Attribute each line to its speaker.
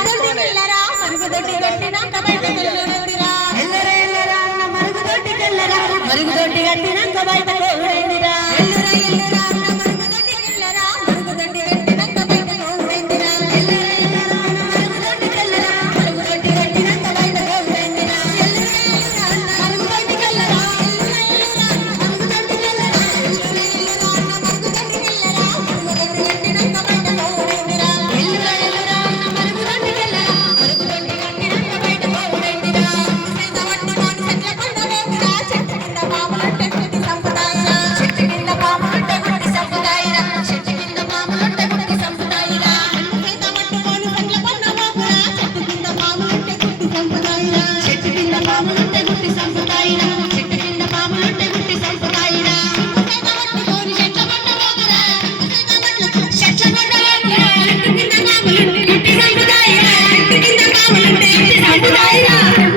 Speaker 1: మరుగుదొడ్డి కట్టినా మరుగుదొడ్డి కట్టిన కబయట 你们没事不了。